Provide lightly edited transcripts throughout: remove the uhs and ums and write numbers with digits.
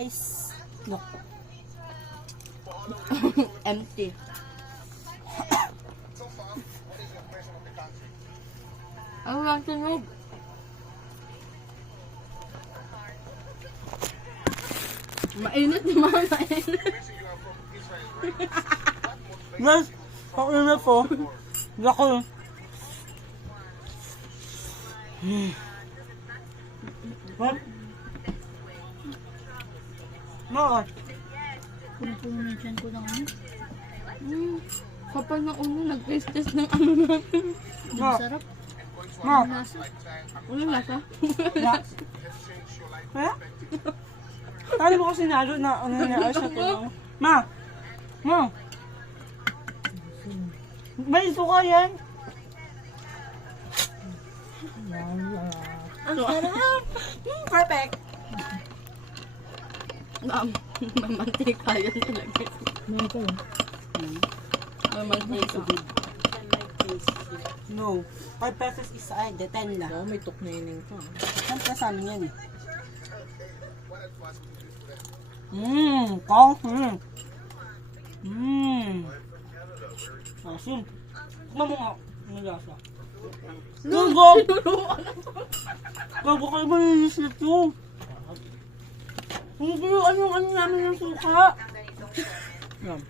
ice. No. Empty. Ang lang tunog. Mainit naman, mainit. Guys, ang init po. Laki. What? Bakit? Puno-puno na dyan ko ng ano. Kapag na uno, nag-test ng ano natin. Ma. Sarap. Ma. Ang lasa. Walang lasa. Ma. Kaya? Tali mo kasi nalo na ano na ayos na to. Ma. Ma. May suka yan. Ano? Perfect. May mantika yan talaga. Meron ka yun. May mantika. No. 5 pesos is ay, de 10 na. Oo, may tuknening ka. Siyempre sa amin yan eh. Kong. Asin. Kuma mo nga. Ano lasa? Lugog! Gago kayo maninisip yun. Hindi yung ano namin yung suka. Yan.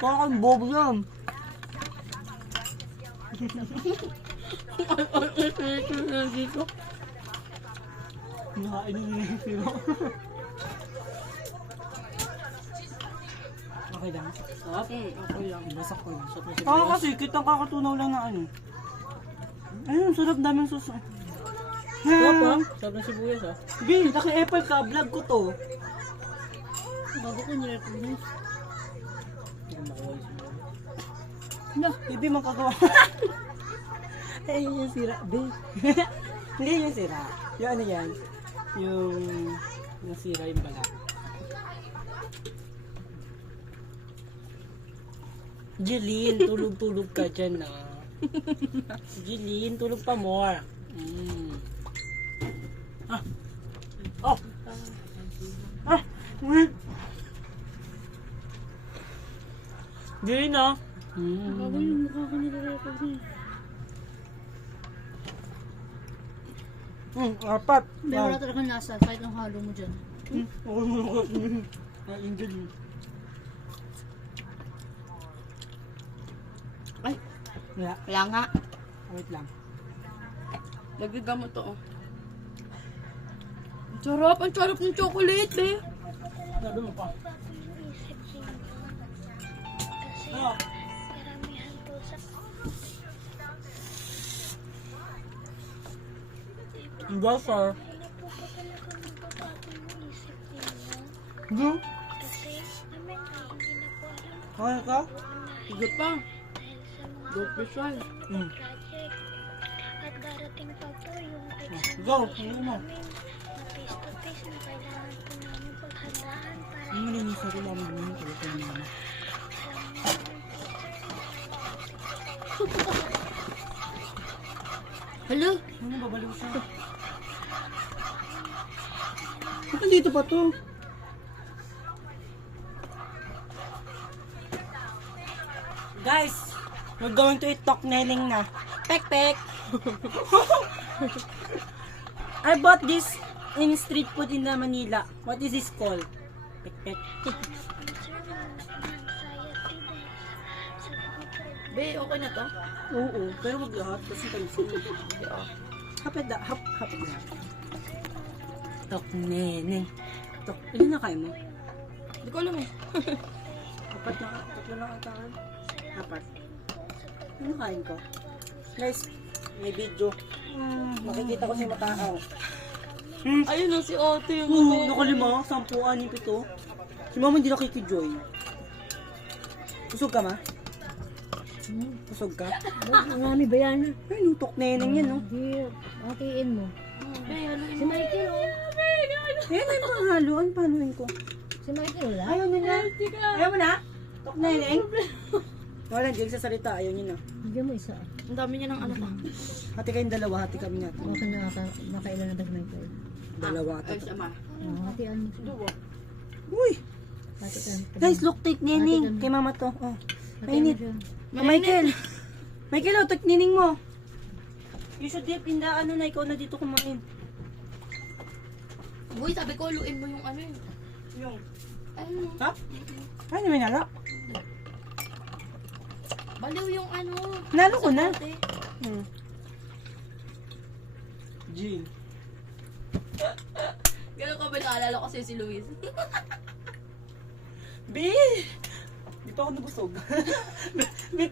Parang kang bobo yan. Dito. Nakain yung ninisip mo. Okay lang. Sarap. Okay lang. Basak ko lang. Kasi kitang kakatunaw lang na ano. Ayun, sarap daming suso. Sarap ha? Sarap na sibuyas ha? Bin, naki-apple ka. Vlog ko to. Bago ko nirecognize. No, Bibi magkagawa. Eh, yun yung sira. Bin. Hindi yung sira. Yung ano yan? Yung sira yung balat. Jeline, tulog-tulog ka dyan na. Jeline, tulog pa more. Ah. Oh. Ah. Jeline ah. Bago yung mukha ko nirecognize. Apat. May wala talagang lasa kahit ang halo mo dyan. Oo, na-injure yun. Ay, Wala. wala nga. Wait lang. Nagigamo to oh. Ang sarap ng chocolate eh. Sabi mo pa. Ano? Ang gasa. Ano? Kaya ka? Sige pa. Go visual. At darating pa po yung Go, ano mo? face to face na kailangan po namin paghandaan para Ang nalinisan ko lang yung telephone mo. Hello? Ano babaliw siya? Nandito pa to. Guys, we're going to eat tokneling na. Pek pek. I bought this in street food in Manila. What is this called? Pek pek. Be, okay na to? Oo, pero wag lahat kasi kansin. Hapit lahat. Tokneling. Ilan na kayo mo? Hindi ko alam eh. Tatlo lang ata. Apat. Ano kain ko? Guys, may video. Makikita ko si Mataaw. Ayun na si ate. Nakalima, 10, 6, 7. Si mama hindi nakikijoy. Busog ka ma? Busog ka? Marami ba yan? Ay, nutok neneng yan, no? Hindi. Hatiin mo. Si Michael oh. Ayan na yung mga haluan. Panuin ko. Si Michael wala? Ayaw nila. Ayaw mo na? Tok neneng? Wala, hindi nagsasalita. Ayaw niya na. Bigyan mo isa. Ang dami niya ng anak ah. Hati kayong dalawa, hati kami natin. Baka nakailan na ba si Michael? Dalawa. Ay, sama. Hatian mo. Duwa. Uy! Guys, look, take nining. Kay mama to. Oh. Mainit. Oh, Michael. Michael, oh, take nining mo. You should dip in the ano na, ikaw na dito kumain. Uy, sabi ko, luin mo yung ano yun. Yung, Ano? ha? Ay, naman nala. Baliw yung ano. Nalo ko na. Ate. Jean. Ganun ko ba naalala ko sa'yo si Luis? B! Di pa ako nabusog.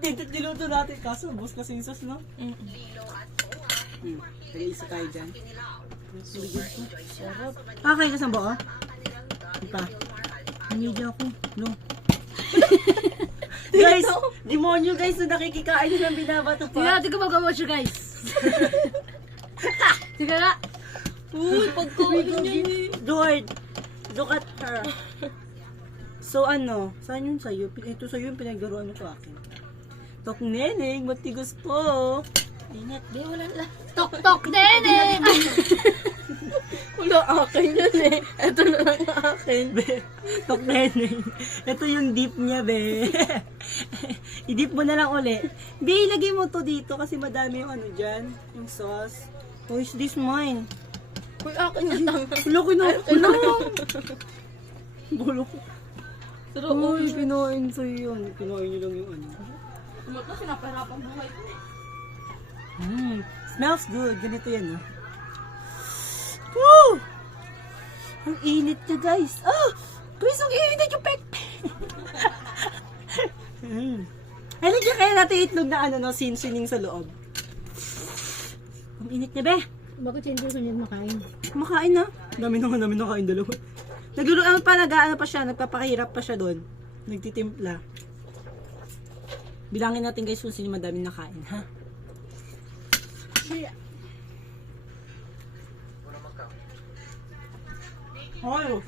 Tintit niluto natin. Kaso, bus kasi yung sauce, no? Kaya-isa tayo dyan. Sarap. Kakain ka sa buo? Di pa. Nanidya ako. No. Guys, demonyo guys na nakikikain nyo ng binabato Tingnan pa. natin kung mag-watch you guys. Tingnan na. Uy, pagkain niya eh. Lord, look at her. So ano, saan yun sa'yo? Ito sa'yo yung pinagdaruan mo ko akin. Tok neneng, matigas po. Ingat. Di, wala lang. Tok-tok, nene! Wala akin yun eh. Ito na lang akin. Be, tok neneng. Ito yung dip niya, be. I-dip mo na lang uli. Be, ilagay mo to dito kasi madami yung ano dyan, yung sauce. Oh, is this mine? Uy, akin yung tanga. Wala ko na. Wala. Bulo ko. Pero, Uy, kinain sa'yo yun. Kinain niyo lang yung ano. Sumat na, sinapahirapan buhay ko eh. Smells good. Ganito yan, no? Woo! Ang init niya, guys. Oh! Chris, ang init yung pek. Ay, lagyan kaya natin itlog na ano, no? Sining sa loob. Ang init niya, be. Bakit hindi ko niya makain? Kumakain na. Dami na kain dalawa. Nagluluan pa, nag-ano pa siya, nagpapakahirap pa siya doon. Nagtitimpla. Bilangin natin guys kung sino madami nakain, ha? Hoy!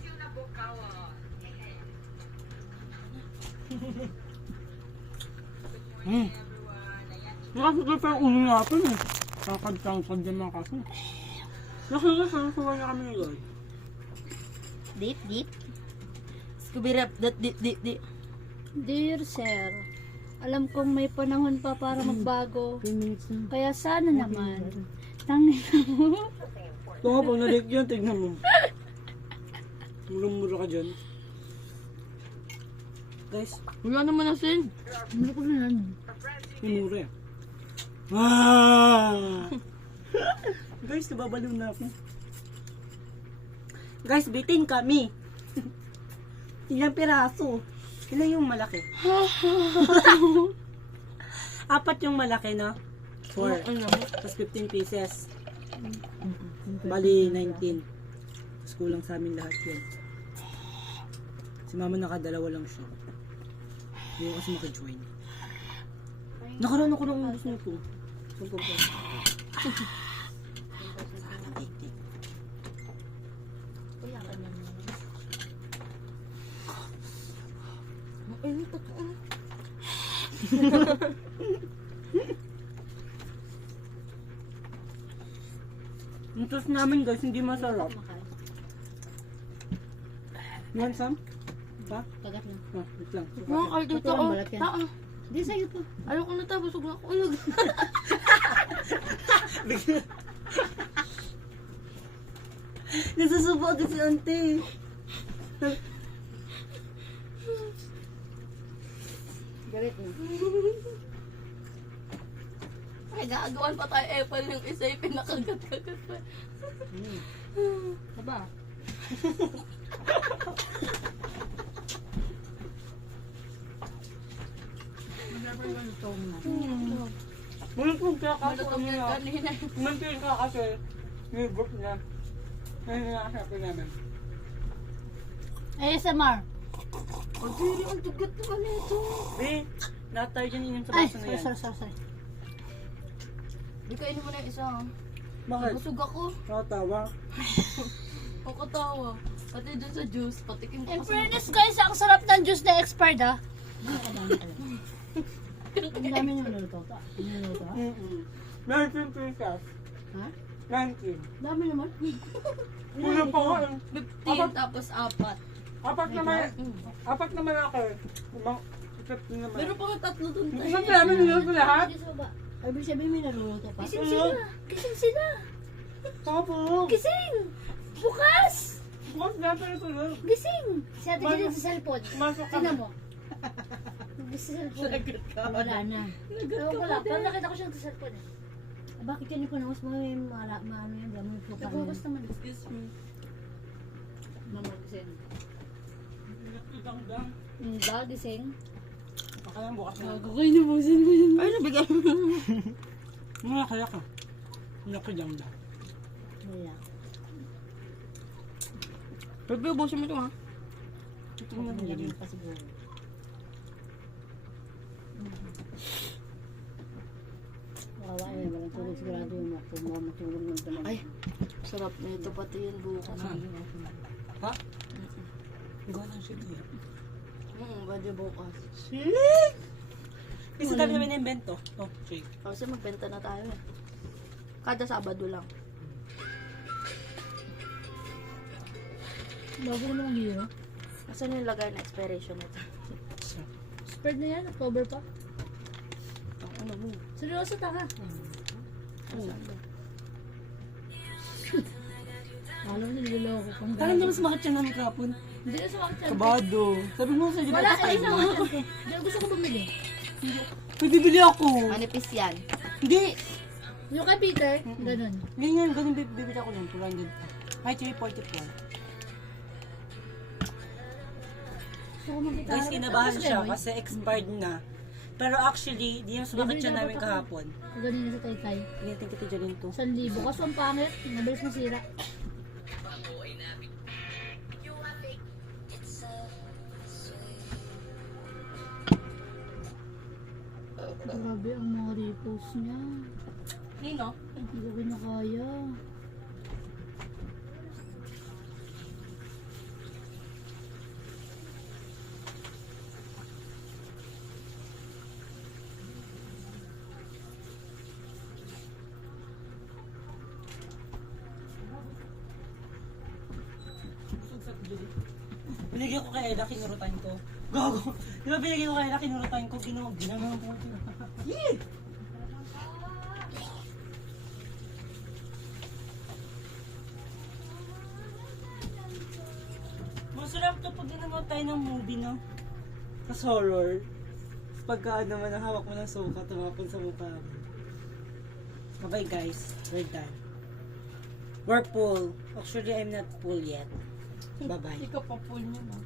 Nakasugay pa yung ulo natin eh. Kakad-tangkad din mga kaso. Nakasugay na kami ni Lloyd. Dip, dip. Scooby-rap, that dip, dip, dip. Dear sir, alam kong may panahon pa para magbago. 10 minutes na. Kaya sana naman. Tangin mo. Ito nga, pag na-like yun, tignan mo. Mura-mura ka dyan. Guys, Wala naman asin. Ano ko na yan? may mura eh. Ah! Guys, nababaliw na ako. Guys, bitin kami. Ilang piraso. Ilan yung malaki? 4 yung malaki, no? 4. Ano? Tapos 15 pieces. Bali, 19. Tapos kulang sa amin lahat yun. Si mama nakadalawa lang siya. Hindi ko kasi maka-join. Nakaroon ako ng gusto nito. Ay, totoo. Yung toast namin guys, hindi masarap. You want some? Pa? Kagat na. Ah, wait lang. Mga kayo dito. Totoo, Oh, balat yan. taa. Di sa'yo to. Ayoko na tapos. Huwag na ako. Ulog. Nasusubo agad si auntie. Galit na. Ay, gagawan pa tayo apple yung isa yung pinakagat-kagat pa. Aba. Malutong siya kasi Malutong yan kanina. Malutong ka kasi yung group niya. Ngayon nga kasi namin. ASMR. Ang diri, ang dugat naman ito. Eh, lahat tayo dyan inyong sa Ay, baso na yan. sorry. Di kainin mo na yung isa. Bakit? Busog ako. Nakatawa. Pakatawa. Pati dun sa juice, patikim ko In kasi. fairness guys, ang sarap ng juice na expired ah. Ang dami nyo niluto. Niluto ha? 19 pieces. Ha? 19. Dami naman. Kulang pa nga eh. 15 tapos 4. Apat naman ako. Isap naman. Meron pa nga tatlo dun tayo. Isap namin niluluto lahat. Sige sa baba. Ay, ibig sabihin may naruluto pa. Gising sila! Gising sila! Tapos. Gising! Bukas! Bukas na tayo tulog. Gising! Si Ate Gina sa cellphone. Masok ka. Tingnan mo. Sa cellphone. Wala na. Ewan ko lang. Parang nakita ko siya sa cellphone eh. Bakit yan ko namas mo yung maano yung gamit ko pa. Nagbukas naman. Excuse me. Mamarksin. Itang-dang. Ba, gising? Baka lang bukas na. Kakainibusin mo yun. Ay, nabigay mo. Mga kaya ka. Nakidang dang. Wala. Pero ubusin mo ito ha. Ito nga Wala hindi. pa siguro. Wawa na yun. Walang tulog sigurado yung mga matulog ng tamang. Ay, sarap na ito pati yung buko. Saan? Ha? Gawa ng shit eh. Pwede bukas. Shit! Kasi dami namin na-invento. Oh, shake. Kasi magbenta na tayo eh. Kada Sabado lang. Bago naman ang hero. Kasi nilagay na expiration nito. Spread na yan. October pa. Ang ano mo. Seryoso taka. Saan ba? Alam mo, niloloko pang Parang naman sumakit siya namin kahapon. Hindi na sumakit yan. Kabado. Sabi mo sa Wala, ay sumakit yan. Hindi, gusto ko bumili. Pwede bili ako. Manipis yan. Hindi. Yung kay Peter, ganun. Ganyan, ganun bibili ako lang. 200 pa. Ay, 344. Gusto ko makita. Guys, kinabahan siya kasi expired na. Pero actually, di yung sumakit siya namin kahapon. Ganun sa taytay. Initin kita dyan ito. 1,000. Kaso ang pangit. Mabilis masira. Grabe ang mga ripples niya. Nino? Hindi ko kinakaya. Binigyan ko kay Ella, kinurutan ko. Gago. Di ba binigyan ko kay Ella, kinurutan ko, ginagawa ko. Yee! Masarap to pag nanonood tayo ng movie, no? Tapos horror. Pagka naman ang hawak mo ng suka, tumapon sa mukha mo. Bye guys. We're done. We're full. Actually, I'm not full yet. Bye-bye. Ikaw pa full niya no?